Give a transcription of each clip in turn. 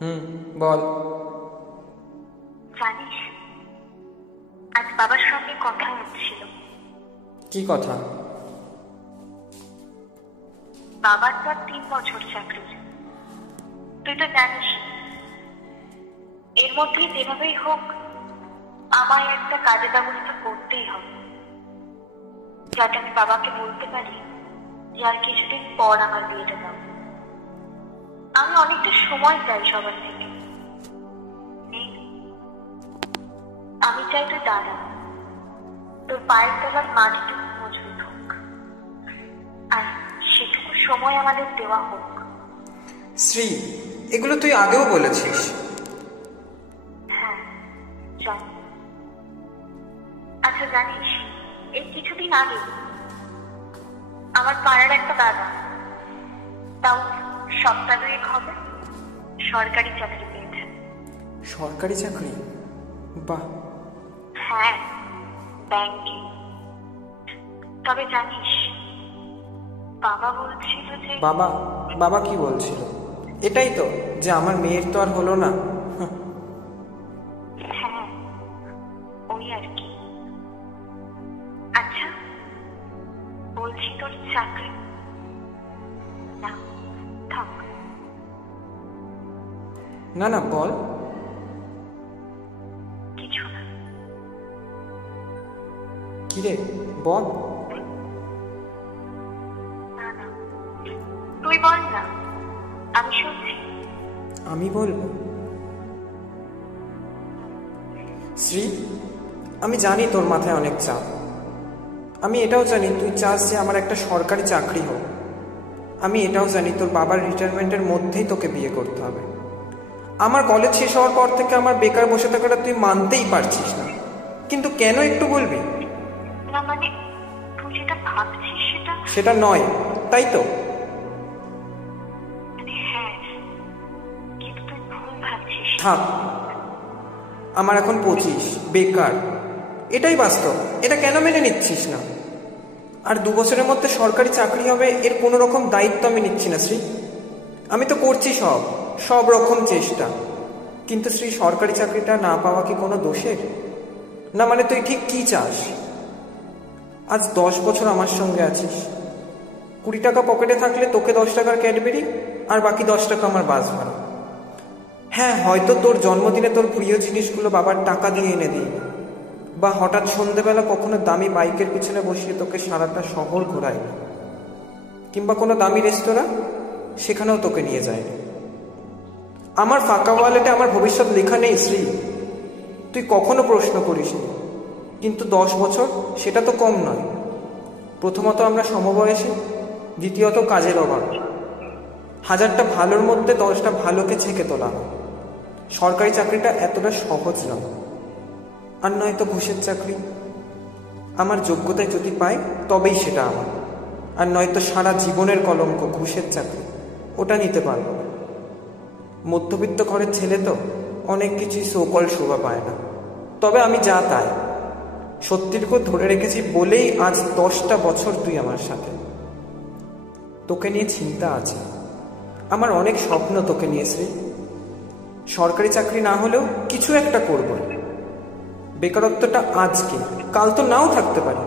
হুম, বল। জানিস, আজ বাবার সঙ্গে কথা হচ্ছিল। কি কথা? বাবার তো আর 3 বছর চাকরি, তুই তো জানিস। এর মধ্যেই যেভাবেই হোক আমায় একটা কাজের ব্যবস্থা করতেই হবে, যাতে আমি বাবাকে বলতে পারি যে আর কিছুদিন পর আমার বিয়েটা দাও। আমি অনেকটা সময় চাই সবার থেকে। নীল, আমি চাই তুই দাঁড়া, তোর পায়ের তলার মাটিটুকু মজবুত হোক, আর সেটুকু সময় আমাদের দেওয়া হোক। শ্রী, এগুলো তুই আগেও বলেছিস। হ্যাঁ, চল। আচ্ছা জানিস, এই কিছুদিন আগে আমার পাড়ার একটা দাদা, তাও সপ্তাহ 2 হবে, সরকারি চাকরি পেয়েছেন। সরকারি চাকরি? বাহ। হ্যাঁ, ব্যাংকে। তবে জানিস, বাবা বলছিল যে বাবা? বাবা কি বলছিল? এটাই তো, যে আমার মেয়ের তো আর হলো না। হ্যাঁ, ওই আর কি। আচ্ছা, বলছি তোর চাকরি না, থাক। না না, বল। কিছু না। কিরে, বল। না না, তুই বল না, আমি শুনছি। আমি বলবো? শ্রী, আমি জানি তোর মাথায় অনেক চাপ। আমি এটাও জানি তুই চাস যে আমার একটা সরকারি চাকরি হোক। আমি এটাও জানি তোর বাবার রিটায়ারমেন্টের মধ্যেই তোকে বিয়ে করতে হবে। আমার কলেজ শেষ হওয়ার পর থেকে আমার বেকার বসে থাকাটা তুই মানতেই পারছিস না, কিন্তু কেন একটু বলবি? না মানে, তুই যেটা ভাবছিস সেটা। সেটা নয়, তাই তো? হ্যাঁ, কিন্তু তুই ভুল ভাবছিস। থাক। আমার এখন 25, বেকার, এটাই বাস্তব। এটা কেন মেনে নিচ্ছিস না? আর 2 বছরের মধ্যে সরকারি চাকরি হবে, এর কোনো রকম দায়িত্ব আমি নিচ্ছি না শ্রী। আমি তো করছি সব রকম চেষ্টা, কিন্তু শ্রী, সরকারি চাকরিটা না পাওয়া কি কোনো দোষের? না মানে তুই ঠিক কি চাস? আজ 10 বছর আমার সঙ্গে আছিস, 20 টাকা পকেটে থাকলে তোকে 10 টাকার ক্যাডবেরি, আর বাকি 10 টাকা আমার বাস ভাড়া। হ্যাঁ, হয়তো তোর জন্মদিনে তোর প্রিয় জিনিসগুলো বাবার টাকা দিয়ে এনে দিই, বা হঠাৎ সন্ধেবেলা কখনো দামি বাইকের পিছনে বসিয়ে তোকে সারাটা শহর ঘোরাই, কিংবা কোনো দামি রেস্তোরাঁ, সেখানেও তোকে নিয়ে যায়। আমার ফাঁকা ওয়ালেটে আমার ভবিষ্যৎ লেখা নেই শ্রী, তুই কখনো প্রশ্ন করিসনি। কিন্তু 10 বছর, সেটা তো কম নয়। প্রথমত আমরা সমবয়সী, দ্বিতীয়ত কাজের অভাব। 1000টা ভালোর মধ্যে 10টা ভালোকে ছেঁকে তোলা। সরকারি চাকরিটা এতটা সহজ নয়। আর নয়তো ঘুষের চাকরি। আমার যোগ্যতায় যদি পাই তবেই সেটা আমার, আর নয়তো সারা জীবনের কলঙ্ক ঘুষের চাকরি, ওটা নিতে পারবো না। মধ্যবিত্ত ঘরের ছেলে তো অনেক কিছুই সোকল শোভা পায় না। তবে আমি যা তাই সত্যিটুকু ধরে রেখেছি বলেই আজ 10টা বছর তুই আমার সাথে। তোকে নিয়ে চিন্তা আছে, আমার অনেক স্বপ্ন তোকে নিয়ে শ্রী। সরকারি চাকরি না হলেও কিছু একটা করব। বেকারত্বটা আজকে, কাল তো নাও থাকতে পারে।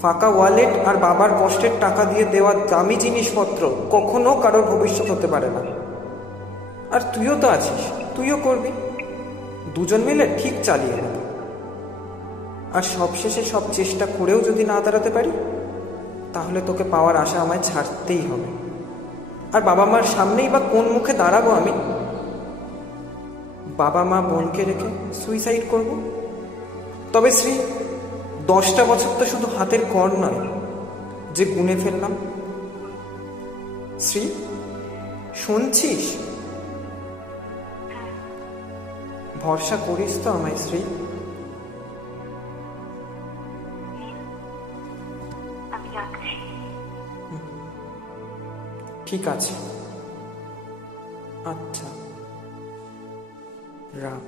ফাঁকা ওয়ালেট আর বাবার কষ্টের টাকা দিয়ে দেওয়া দামি জিনিসপত্র কখনো কারোর ভবিষ্যৎ হতে পারে না। আর তুইও তো আছিস, তুইও করবি। দুজন মিলে ঠিক চালিয়ে নেব। আর সবশেষে সব চেষ্টা করেও যদি না দাঁড়াতে পারি, তাহলে তোকে পাওয়ার আশা আমায় ছাড়তেই হবে। আর বাবা মার সামনেই বা কোন মুখে দাঁড়াবো আমি? বাবা মা বোনকে রেখে সুইসাইড করব? তবে শ্রী, 10টা বছর তো শুধু হাতের কর নয় যে গুনে ফেললাম। শ্রী, শুনছিস? ভরসা করিস তো আমায় শ্রী? আমি রাখছি। ঠিক আছে, আচ্ছা, রাখ।